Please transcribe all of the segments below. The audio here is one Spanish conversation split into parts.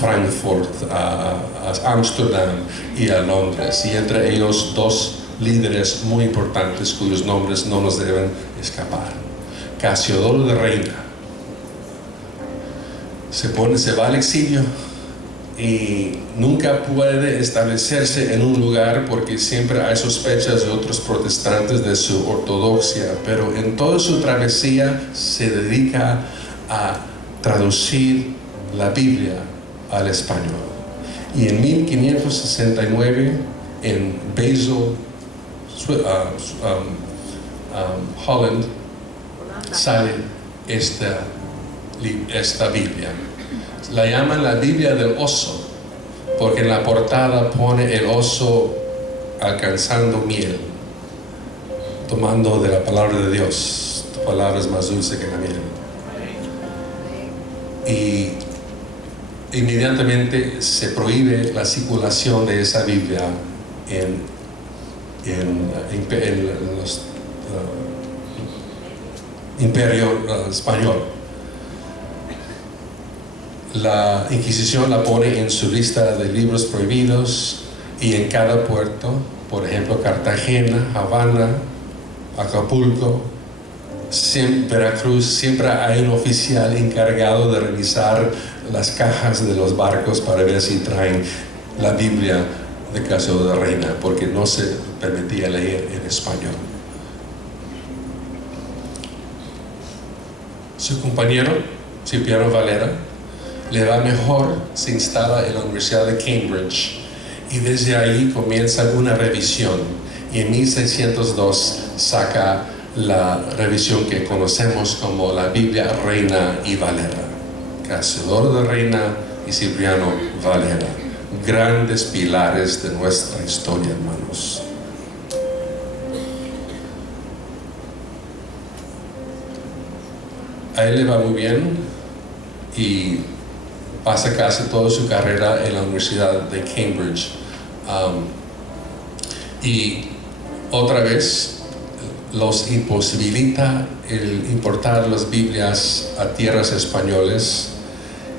Frankfurt, a Ámsterdam y a Londres, y entre ellos dos líderes muy importantes cuyos nombres no nos deben escapar. Casiodoro de Reina se va al exilio y nunca puede establecerse en un lugar porque siempre hay sospechas de otros protestantes de su ortodoxia, pero en toda su travesía se dedica a traducir la Biblia al español. Y en 1569 en Basel, Holland, sale esta Biblia. La llaman la Biblia del oso, porque en la portada pone el oso alcanzando miel, tomando de la palabra de Dios. Tu palabra es más dulce que la miel. Y inmediatamente se prohíbe la circulación de esa Biblia en los imperio español. La Inquisición la pone en su lista de libros prohibidos, y en cada puerto, por ejemplo Cartagena, Habana, Acapulco, Veracruz, siempre hay un oficial encargado de revisar las cajas de los barcos para ver si traen la Biblia de Casiodoro de Reina, porque no se permitía leer en español. Su compañero, Cipriano Valera, le va mejor, se instala en la Universidad de Cambridge, y desde ahí comienza una revisión, y en 1602 saca la revisión que conocemos como la Biblia Reina y Valera. Casiodoro de Reina y Cipriano Valera, grandes pilares de nuestra historia, hermanos. A él le va muy bien y pasa casi toda su carrera en la Universidad de Cambridge. Y otra vez los imposibilita el importar las Biblias a tierras españoles,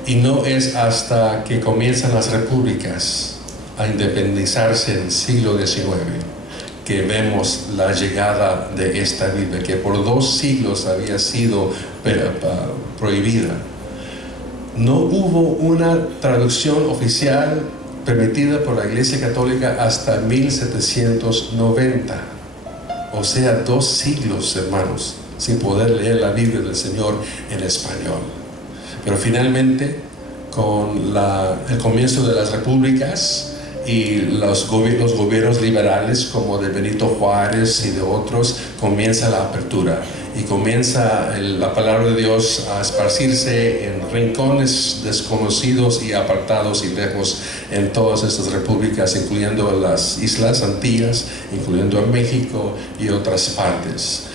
y no es hasta que comienzan las repúblicas a independizarse en el siglo XIX que vemos la llegada de esta Biblia, que por 2 siglos había sido prohibida. No hubo una traducción oficial permitida por la Iglesia Católica hasta 1790. O sea, 2 siglos, hermanos, sin poder leer la Biblia del Señor en español. Pero finalmente, con el comienzo de las repúblicas y los gobiernos liberales como de Benito Juárez y de otros, comienza la apertura y comienza la palabra de Dios a esparcirse en rincones desconocidos y apartados y lejos en todas estas repúblicas, incluyendo las Islas Antillas, incluyendo a México y otras partes.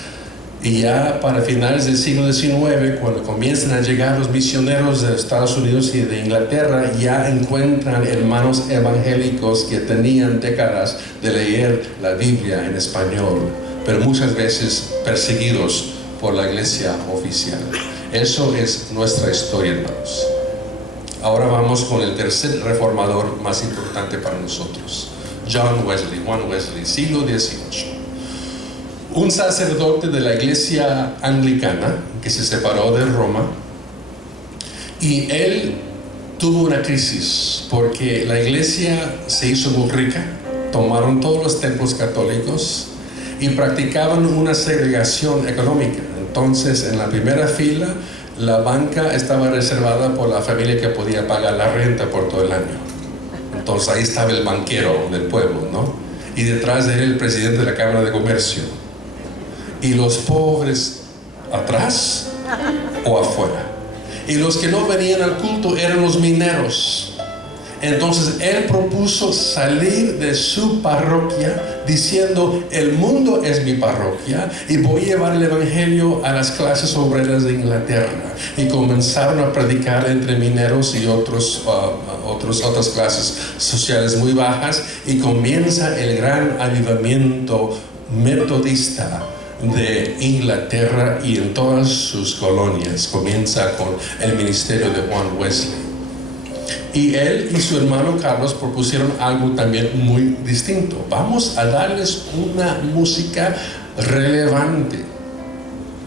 Y ya para finales del siglo XIX, cuando comienzan a llegar los misioneros de Estados Unidos y de Inglaterra, ya encuentran hermanos evangélicos que tenían décadas de leer la Biblia en español, pero muchas veces perseguidos por la iglesia oficial. Eso es nuestra historia, hermanos. Ahora vamos con el tercer reformador más importante para nosotros, Juan Wesley, siglo XVIII. Un sacerdote de la iglesia anglicana que se separó de Roma, y él tuvo una crisis porque la iglesia se hizo muy rica, tomaron todos los templos católicos y practicaban una segregación económica. Entonces, en la primera fila, la banca estaba reservada por la familia que podía pagar la renta por todo el año. Entonces ahí estaba el banquero del pueblo, ¿no? Y detrás de él el presidente de la Cámara de Comercio. Y los pobres atrás o afuera. Y los que no venían al culto eran los mineros. Entonces él propuso salir de su parroquia diciendo: el mundo es mi parroquia y voy a llevar el evangelio a las clases obreras de Inglaterra. Y comenzaron a predicar entre mineros y otras clases sociales muy bajas, y comienza el gran avivamiento metodista de Inglaterra y en todas sus colonias. Comienza con el ministerio de Juan Wesley. Y él y su hermano Carlos propusieron algo también muy distinto. Vamos a darles una música relevante.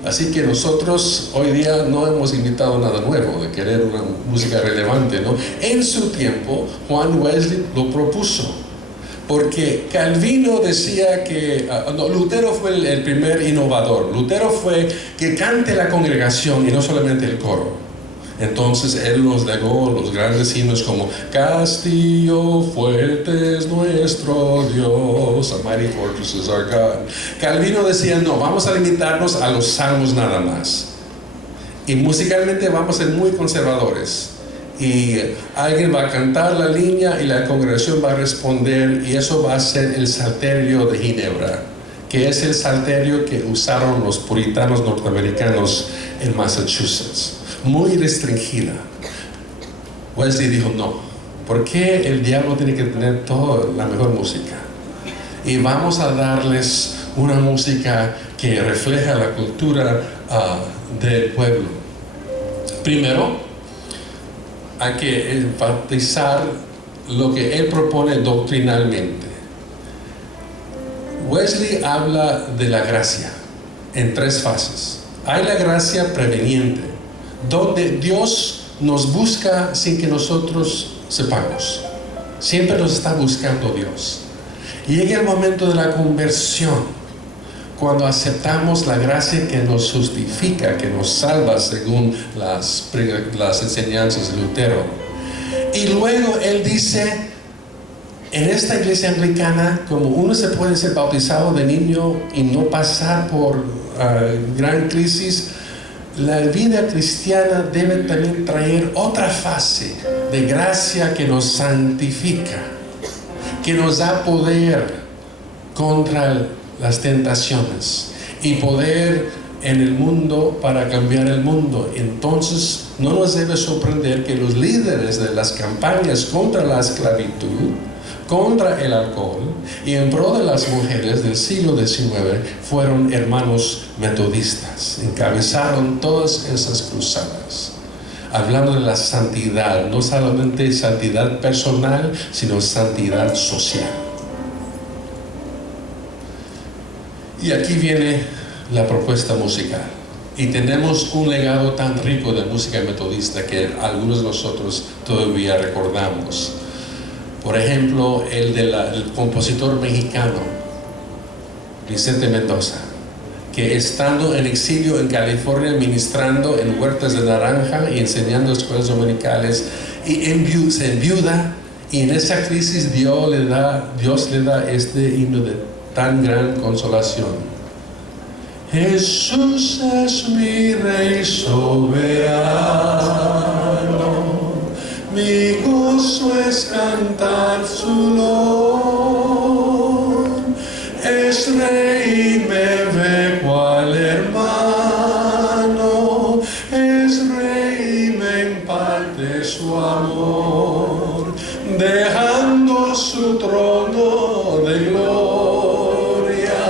Así que nosotros hoy día no hemos inventado nada nuevo de querer una música relevante, ¿no? En su tiempo, Juan Wesley lo propuso. Porque Calvino decía que, Lutero fue el primer innovador. Lutero fue que cante la congregación y no solamente el coro. Entonces él nos legó los grandes himnos como Castillo fuerte es nuestro Dios, a mighty fortress is our God. Calvino decía, no, vamos a limitarnos a los salmos nada más. Y musicalmente vamos a ser muy conservadores. Y alguien va a cantar la línea y la congregación va a responder, y eso va a ser el Salterio de Ginebra, que es el salterio que usaron los puritanos norteamericanos en Massachusetts. Muy restringida. Wesley dijo, no, ¿por qué el diablo tiene que tener toda la mejor música? Y vamos a darles una música que refleja la cultura del pueblo. Primero, hay que enfatizar lo que él propone doctrinalmente. Wesley habla de la gracia en tres fases. Hay la gracia preveniente, donde Dios nos busca sin que nosotros sepamos. Siempre nos está buscando Dios. Y llega el momento de la conversión, cuando aceptamos la gracia que nos justifica, que nos salva según las enseñanzas de Lutero. Y luego él dice, en esta iglesia anglicana, como uno se puede ser bautizado de niño y no pasar por gran crisis, la vida cristiana debe también traer otra fase de gracia que nos santifica, que nos da poder contra las tentaciones y poder en el mundo para cambiar el mundo. Entonces no nos debe sorprender que los líderes de las campañas contra la esclavitud, contra el alcohol y en pro de las mujeres del siglo XIX fueron hermanos metodistas. Encabezaron todas esas cruzadas, hablando de la santidad, no solamente santidad personal, sino santidad social. Y aquí viene la propuesta musical. Y tenemos un legado tan rico de música metodista que algunos de nosotros todavía recordamos. Por ejemplo, el del compositor mexicano, Vicente Mendoza, que estando en exilio en California, ministrando en huertas de naranja y enseñando escuelas dominicales, y se enviuda, y en esa crisis Dios le da este himno de tan gran consolación. Jesús es mi Rey soberano, mi gozo es cantar su loor. Es Rey y me ve cual hermano, es Rey y me imparte su amor, dejando su trono de gloria,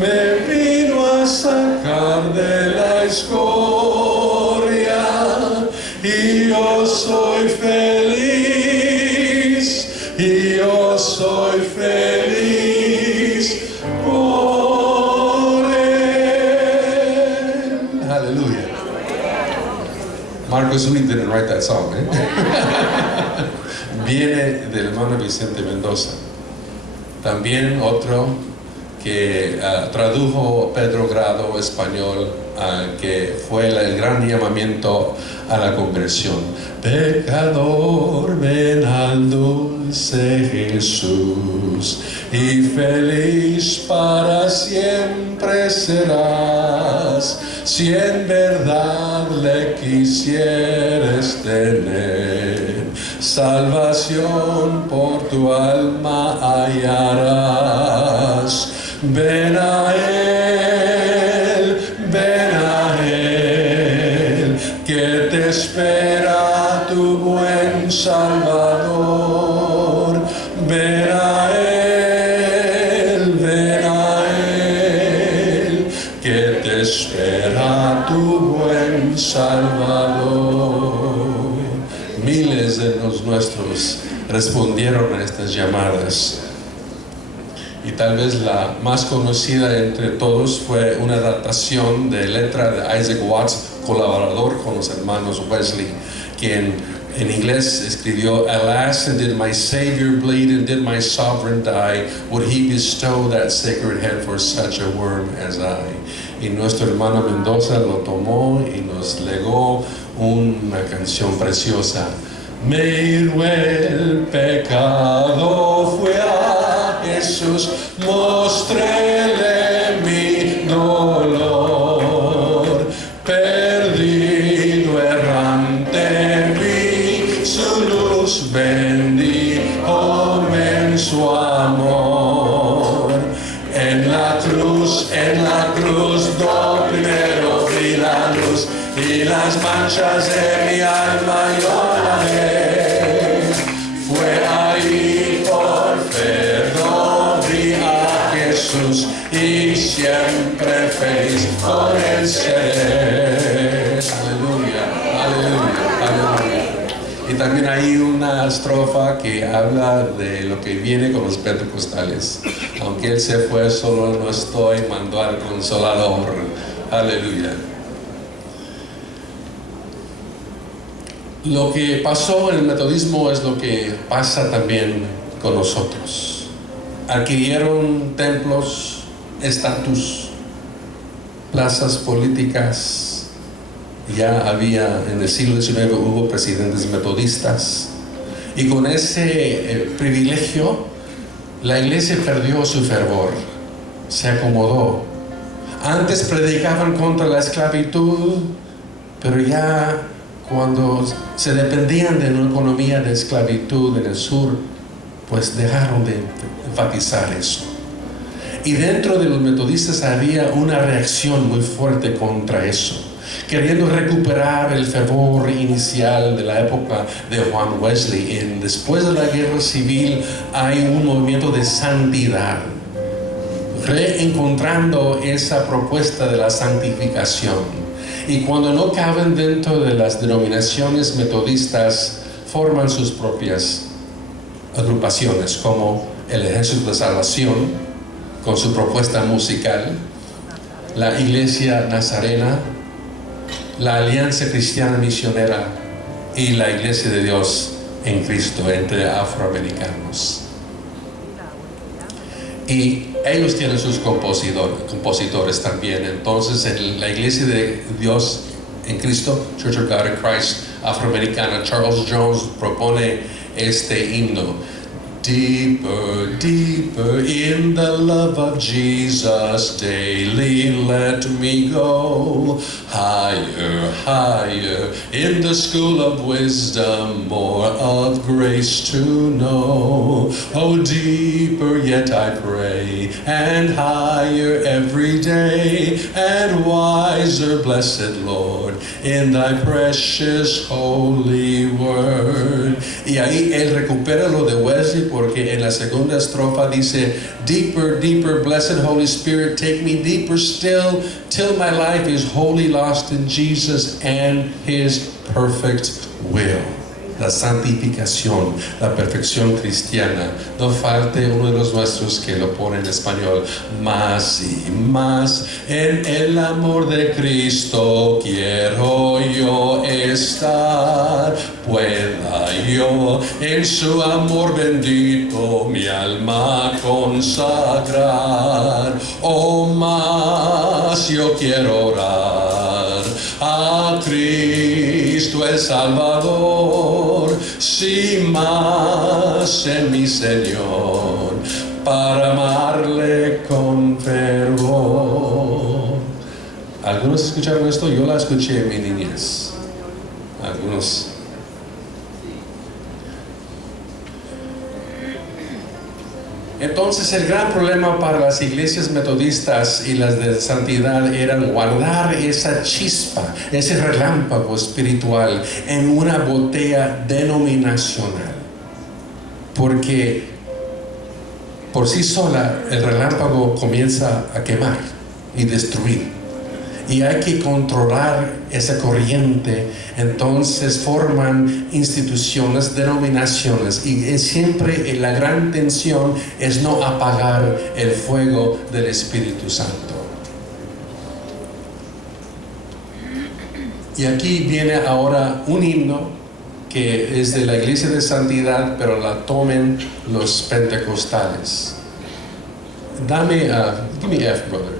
me vino a sacar de la escoria, y yo soy feliz, y yo soy feliz por él. Hallelujah. Marcus Witt didn't write that song, eh? Viene del hermano Vicente Mendoza. También otro que tradujo Pedro Grado español, que fue el gran llamamiento a la conversión. Pecador, ven al dulce Jesús, y feliz para siempre serás, si en verdad le quisieres tener. Salvación por tu alma hallarás. Ven a Él, que te espera tu buen Salvador. Ven a Él, que te espera tu buen Salvador. Miles de nuestros respondieron a estas llamadas. Y tal vez la más conocida entre todos fue una adaptación de letra de Isaac Watts, colaborador con los hermanos Wesley, quien en inglés escribió: Alas, and did my Savior bleed, and did my Sovereign die? Would he bestow that sacred head for such a worm as I? Y nuestro hermano Mendoza lo tomó y nos legó una canción preciosa. Medio el pecado fue a Jesús, mostréle mi dolor, perdido errante vi su luz, bendíjome en su amor. En la cruz do primero vi la luz, y las manchas de mi alma yo lavé. Fue ahí por perdón vi a Jesús, y siempre feliz con él seré. Aleluya, aleluya, aleluya. Y también hay una estrofa que habla de lo que viene con los pentecostales. Aunque él se fue, solo no estoy, mandó al Consolador. Aleluya. Lo que pasó en el metodismo es lo que pasa también con nosotros. Adquirieron templos, estatus, plazas políticas. Ya había, en el siglo XIX hubo presidentes metodistas. Y con ese privilegio, la iglesia perdió su fervor, se acomodó. Antes predicaban contra la esclavitud, pero ya cuando se dependían de una economía de esclavitud en el sur, pues dejaron de enfatizar eso. Y dentro de los metodistas había una reacción muy fuerte contra eso, queriendo recuperar el fervor inicial de la época de Juan Wesley. Después de la guerra civil hay un movimiento de santidad, reencontrando esa propuesta de la santificación. Y cuando no caben dentro de las denominaciones metodistas, forman sus propias agrupaciones, como el Ejército de Salvación, con su propuesta musical, la Iglesia Nazarena, la Alianza Cristiana Misionera y la Iglesia de Dios en Cristo entre afroamericanos. Y ellos tienen sus compositores también. Entonces, en la Iglesia de Dios en Cristo, Church of God in Christ afroamericana, Charles Jones propone este himno: Deeper, deeper in the love of Jesus, daily let me go. Higher, higher in the school of wisdom, more of grace to know. Oh, deeper yet I pray, and higher every day, and wiser, blessed Lord, in thy precious holy word. Y ahí él recupera lo de Wesley, porque en la segunda estrofa dice: Deeper, deeper, blessed Holy Spirit, take me deeper still, till my life is wholly lost in Jesus and His perfect will. La santificación, la perfección cristiana. No falte uno de los nuestros que lo pone en español: más y más en el amor de Cristo quiero yo estar, pueda yo en su amor bendito mi alma consagrar. Oh, más yo quiero orar a Cristo el Salvador, sí, más en mi Señor, para amarle con fervor. ¿Algunos escucharon esto? Yo la escuché en mi niñez. Algunos. Entonces el gran problema para las iglesias metodistas y las de santidad era guardar esa chispa, ese relámpago espiritual en una botella denominacional, porque por sí sola el relámpago comienza a quemar y destruir. y hay que controlar esa corriente. Entonces forman instituciones, denominaciones, y siempre la gran tensión es no apagar el fuego del Espíritu Santo. Y aquí viene ahora un himno que es de la Iglesia de Santidad, pero la tomen los pentecostales. Give me F, brother.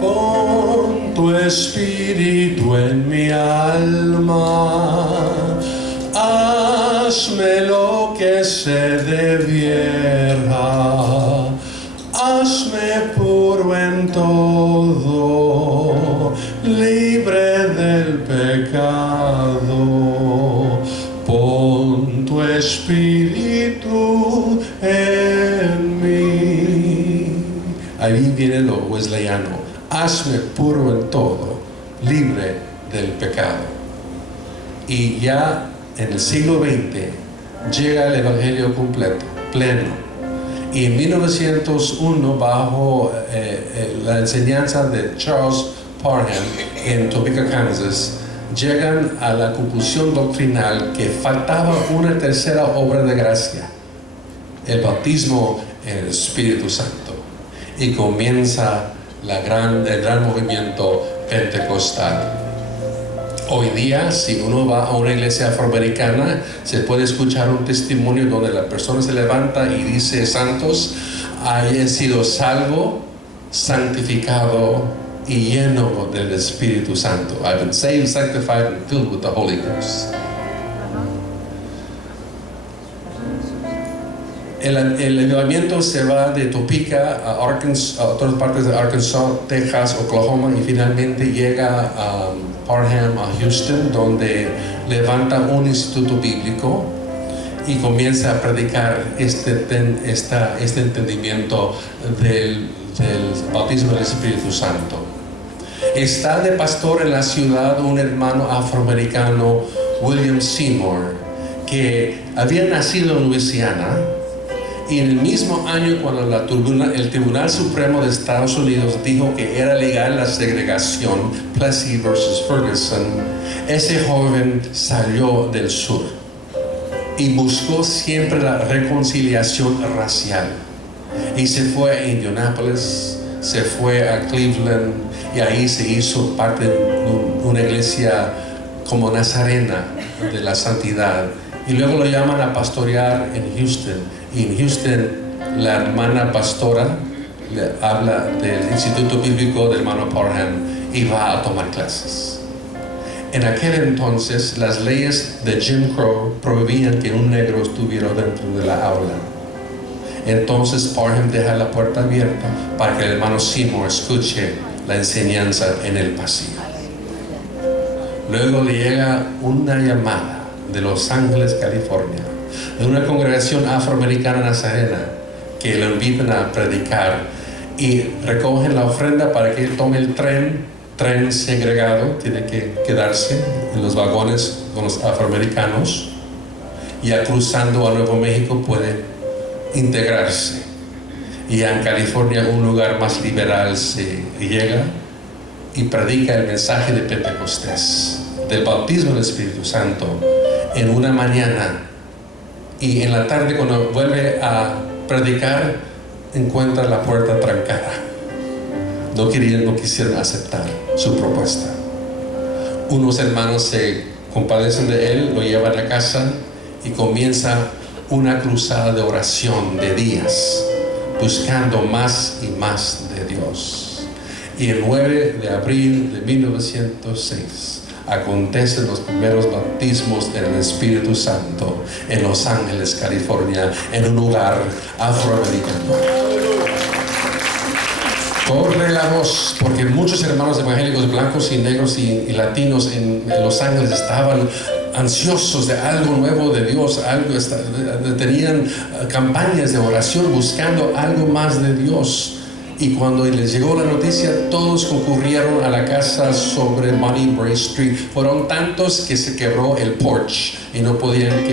Pon tu espíritu en mi alma, hazme lo que se debiera, hazme puro en todo, libre del pecado. Pon tu espíritu en mí. Ahí viene lo wesleyano. Hazme puro en todo, libre del pecado. Y ya en el siglo XX llega el Evangelio completo, pleno. Y en 1901, bajo la enseñanza de Charles Parham en Topeka, Kansas, llegan a la conclusión doctrinal que faltaba una tercera obra de gracia, el bautismo en el Espíritu Santo. Y comienza el gran movimiento pentecostal. Hoy día, si uno va a una iglesia afroamericana, se puede escuchar un testimonio donde la persona se levanta y dice: santos, he sido salvo, santificado y lleno del Espíritu Santo. I've been saved, sanctified, and filled with the Holy Ghost. El avivamiento se va de Topeka a Arkansas, a otras partes de Arkansas, Texas, Oklahoma, y finalmente llega a Parham, a Houston, donde levanta un instituto bíblico y comienza a predicar este entendimiento del bautismo del Espíritu Santo. Está de pastor en la ciudad un hermano afroamericano, William Seymour, que había nacido en Luisiana. Y en el mismo año, cuando el Tribunal Supremo de Estados Unidos dijo que era legal la segregación, Plessy versus Ferguson, ese joven salió del sur y buscó siempre la reconciliación racial. Y se fue a Indianapolis, se fue a Cleveland, y ahí se hizo parte de una iglesia como nazarena de la santidad. Y luego lo llaman a pastorear en Houston. Y en Houston, la hermana pastora le habla del Instituto Bíblico del hermano Parham y va a tomar clases. En aquel entonces, las leyes de Jim Crow prohibían que un negro estuviera dentro de la aula. Entonces Parham deja la puerta abierta para que el hermano Seymour escuche la enseñanza en el pasillo. Luego le llega una llamada de Los Ángeles, California, de una congregación afroamericana nazarena, que lo invitan a predicar y recogen la ofrenda para que él tome el tren segregado, tiene que quedarse en los vagones con los afroamericanos, y ya cruzando a Nuevo México puede integrarse. Y ya en California, un lugar más liberal, se llega y predica el mensaje de Pentecostés, del bautismo del Espíritu Santo, en una mañana. Y en la tarde, cuando vuelve a predicar, encuentra la puerta trancada. No quisieron aceptar su propuesta. Unos hermanos se compadecen de él, lo llevan a casa y comienza una cruzada de oración de días, buscando más y más de Dios. Y el 9 de abril de 1906 acontecen los primeros bautismos en el Espíritu Santo en Los Ángeles, California, en un lugar afroamericano. Corre la voz, porque muchos hermanos evangélicos blancos y negros y latinos en Los Ángeles estaban ansiosos de algo nuevo de Dios, tenían campañas de oración buscando algo más de Dios. Y cuando les llegó la noticia, todos concurrieron a la casa sobre Bonnie Brae Street. Fueron tantos que se quebró el porche y no podían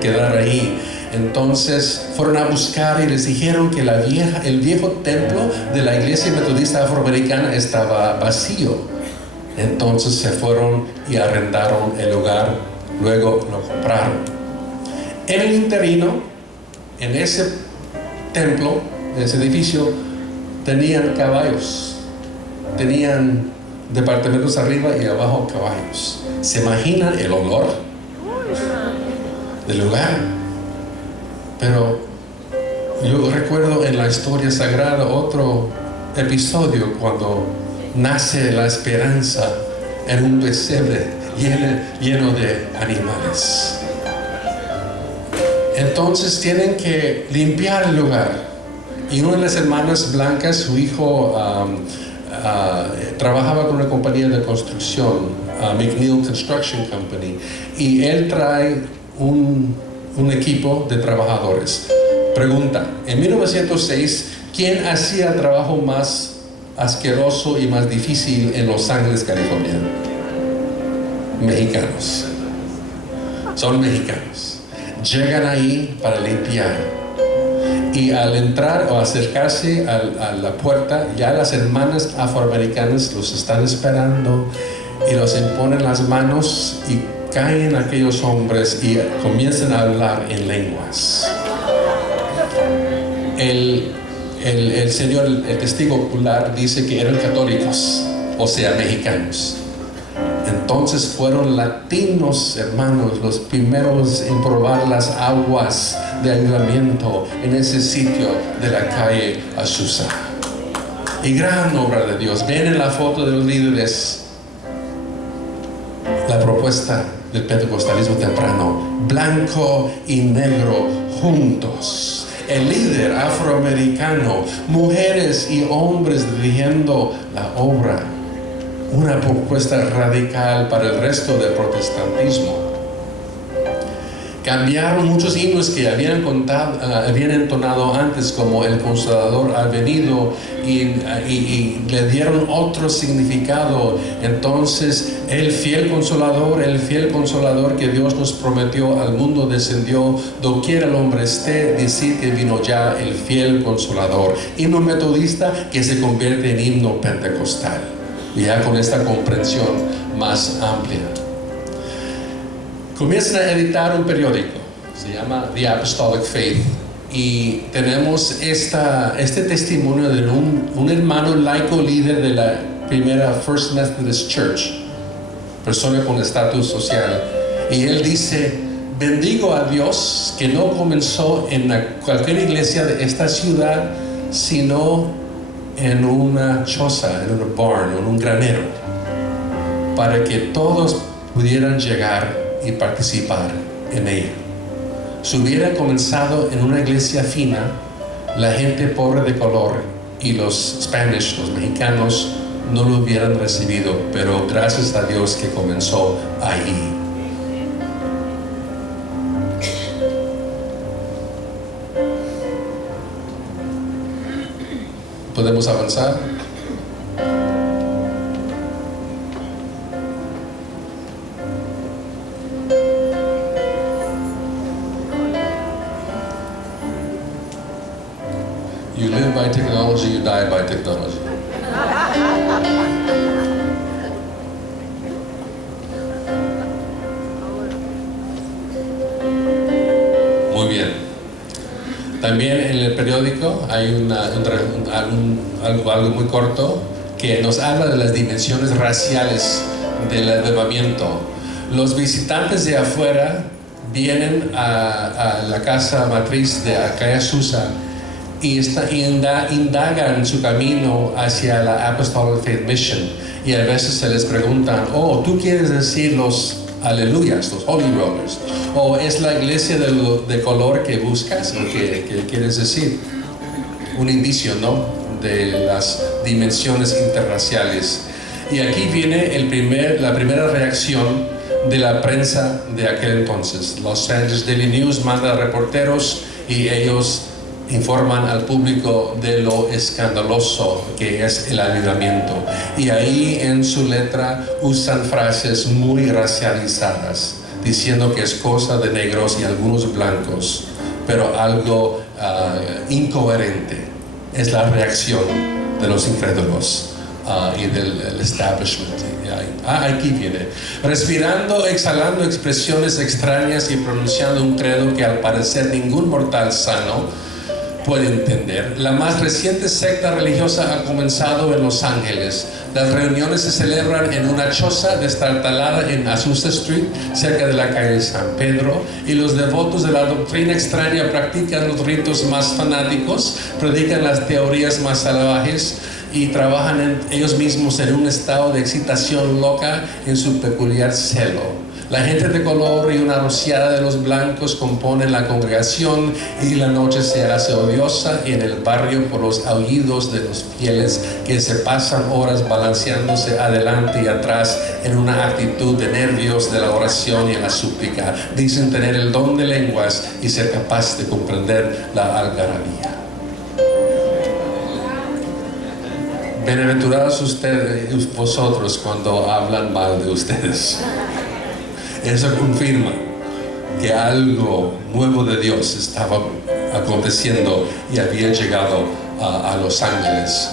quedar ahí. Entonces fueron a buscar y les dijeron que el viejo templo de la iglesia metodista afroamericana estaba vacío. Entonces se fueron y arrendaron el lugar, luego lo compraron. En el interino, en ese templo, en ese edificio, tenían caballos, tenían departamentos arriba y abajo caballos. ¿Se imaginan el olor del lugar? Pero yo recuerdo en la historia sagrada otro episodio cuando nace la esperanza en un pesebre lleno de animales. Entonces tienen que limpiar el lugar. Y una de las hermanas blancas, su hijo trabajaba con una compañía de construcción, McNeil Construction Company, y él trae un equipo de trabajadores. Pregunta, en 1906, ¿quién hacía el trabajo más asqueroso y más difícil en Los Ángeles, California? Mexicanos. Son mexicanos. Llegan ahí para limpiar. Y al entrar o acercarse a la puerta, ya las hermanas afroamericanas los están esperando y los imponen las manos y caen aquellos hombres y comienzan a hablar en lenguas. El señor, el testigo ocular, dice que eran católicos, o sea, mexicanos. Entonces fueron latinos, hermanos, los primeros en probar las aguas de avivamiento en ese sitio de la calle Azusa. Y gran obra de Dios. Ven en la foto de los líderes la propuesta del pentecostalismo temprano: blanco y negro juntos. El líder afroamericano, mujeres y hombres dirigiendo la obra. Una propuesta radical para el resto del protestantismo. Cambiaron muchos himnos que habían entonado antes, como El Consolador ha venido, y le dieron otro significado. Entonces el fiel consolador que Dios nos prometió al mundo descendió. Doquiera el hombre esté, decir que vino ya el fiel consolador. Himno metodista que se convierte en himno pentecostal, ya con esta comprensión más amplia. Comienzan a editar un periódico, se llama The Apostolic Faith, y tenemos este testimonio de un hermano laico líder de la primera First Methodist Church, persona con estatus social, y él dice: bendigo a Dios que no comenzó en cualquier iglesia de esta ciudad, sino en una choza, en un barn, en un granero, para que todos pudieran llegar y participar en ella. Si hubiera comenzado en una iglesia fina, la gente pobre de color y los mexicanos, no lo hubieran recibido, pero gracias a Dios que comenzó ahí. ¿Podemos avanzar? You live by technology, you die by technology. Muy bien. También en el periódico hay algo muy corto que nos habla de las dimensiones raciales del avivamiento. Los visitantes de afuera vienen a la casa matriz de Acaya Azusa y indagan su camino hacia la Apostolic Faith Mission, y a veces se les preguntan: ¿tú quieres decir los aleluyas, los holy rollers? ¿O es la iglesia de color que buscas, o que quieres decir? Un indicio, ¿no?, de las dimensiones interraciales. Y aquí viene la primera reacción de la prensa de aquel entonces. Los Angeles Daily News manda reporteros y ellos informan al público de lo escandaloso que es el avivamiento. Y ahí en su letra usan frases muy racializadas, diciendo que es cosa de negros y algunos blancos, pero algo incoherente. Es la reacción de los incrédulos y del establishment. Aquí viene. Respirando, exhalando expresiones extrañas y pronunciando un credo que al parecer ningún mortal sano puede entender. La más reciente secta religiosa ha comenzado en Los Ángeles. Las reuniones se celebran en una choza destartalada en Azusa Street, cerca de la calle San Pedro, y los devotos de la doctrina extraña practican los ritos más fanáticos, predican las teorías más salvajes y trabajan ellos mismos en un estado de excitación loca en su peculiar celo. La gente de color y una rociada de los blancos componen la congregación y la noche se hace odiosa en el barrio por los aullidos de los fieles que se pasan horas balanceándose adelante y atrás en una actitud de nervios de la oración y la súplica. Dicen tener el don de lenguas y ser capaz de comprender la algarabía. Bienaventurados ustedes, vosotros, cuando hablan mal de ustedes. Eso confirma que algo nuevo de Dios estaba aconteciendo y había llegado a Los Ángeles.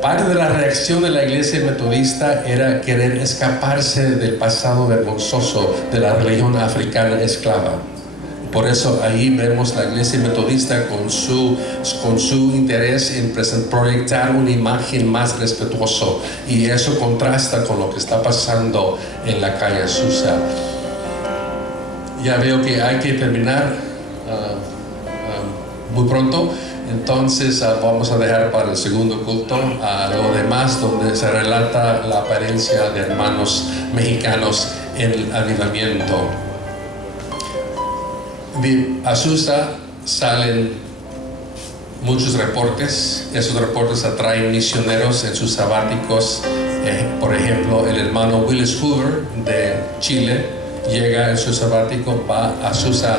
Parte de la reacción de la iglesia metodista era querer escaparse del pasado vergonzoso de la religión africana esclava. Por eso ahí vemos la iglesia metodista con su interés en proyectar una imagen más respetuosa, y eso contrasta con lo que está pasando en la calle Azusa. Ya veo que hay que terminar muy pronto, entonces vamos a dejar para el segundo culto lo demás, donde se relata la apariencia de hermanos mexicanos en el avivamiento. De Azusa salen muchos reportes. Esos reportes atraen misioneros en sus sabáticos. Por ejemplo, el hermano Willis Hoover de Chile llega en su sabático, va a Azusa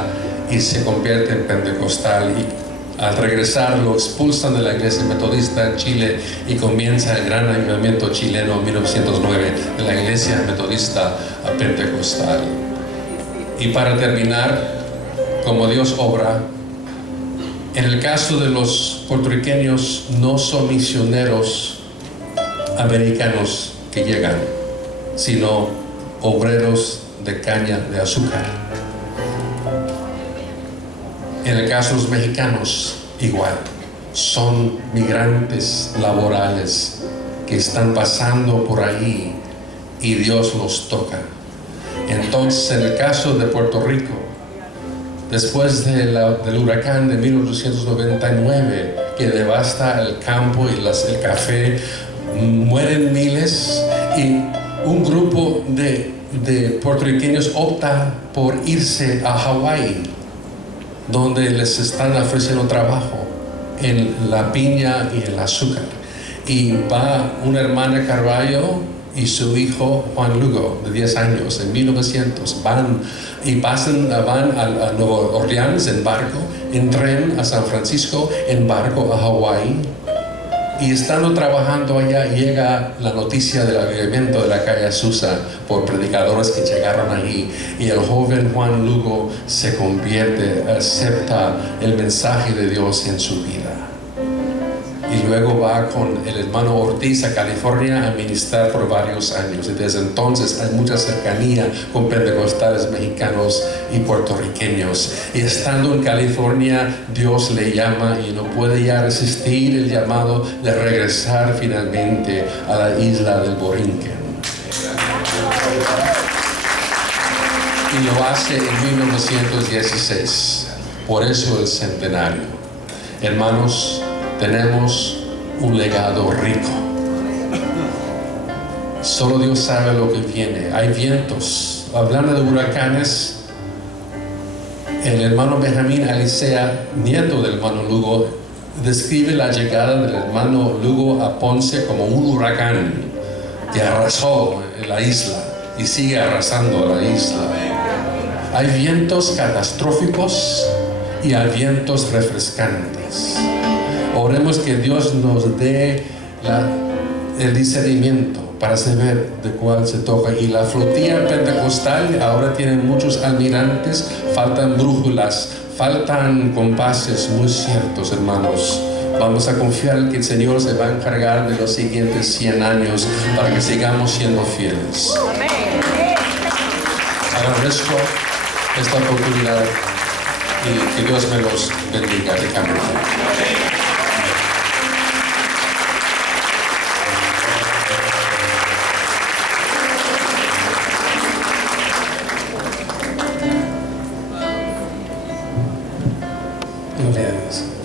y se convierte en pentecostal, y al regresar lo expulsan de la iglesia metodista en Chile y comienza el gran avivamiento chileno en 1909 de la iglesia metodista pentecostal. Y para terminar, como Dios obra, en el caso de los puertorriqueños, no son misioneros americanos que llegan, sino obreros de caña de azúcar. En el caso de los mexicanos, igual, son migrantes laborales que están pasando por ahí y Dios los toca. Entonces, en el caso de Puerto Rico, después del huracán de 1899 que devasta el campo y el café, mueren miles, y un grupo de puertorriqueños opta por irse a Hawái, donde les están ofreciendo trabajo en la piña y el azúcar. Y va una hermana Carballo y su hijo Juan Lugo, de 10 años, en 1900, van a Nueva Orleans en barco, en tren a San Francisco, en barco a Hawái. Y estando trabajando allá, llega la noticia del avivamiento de la calle Azusa por predicadores que llegaron allí, y el joven Juan Lugo se convierte, acepta el mensaje de Dios en su vida. Y luego va con el hermano Ortiz a California a ministrar por varios años. Y desde entonces hay mucha cercanía con pentecostales mexicanos y puertorriqueños. Y estando en California, Dios le llama y no puede ya resistir el llamado de regresar finalmente a la isla del Borinquen. Y lo hace en 1916. Por eso el centenario. Hermanos, tenemos un legado rico. Solo Dios sabe lo que viene. Hay vientos. Hablando de huracanes, el hermano Benjamín Alicea, nieto del hermano Lugo, describe la llegada del hermano Lugo a Ponce como un huracán que arrasó en la isla y sigue arrasando a la isla. Hay vientos catastróficos y hay vientos refrescantes. Oremos que Dios nos dé el discernimiento para saber de cuál se toca. Y la flotilla pentecostal ahora tiene muchos almirantes, faltan brújulas, faltan compases muy ciertos, hermanos. Vamos a confiar que el Señor se va a encargar de los siguientes 100 años para que sigamos siendo fieles. Agradezco esta oportunidad y que Dios me los bendiga ricamente. Gloria a Dios.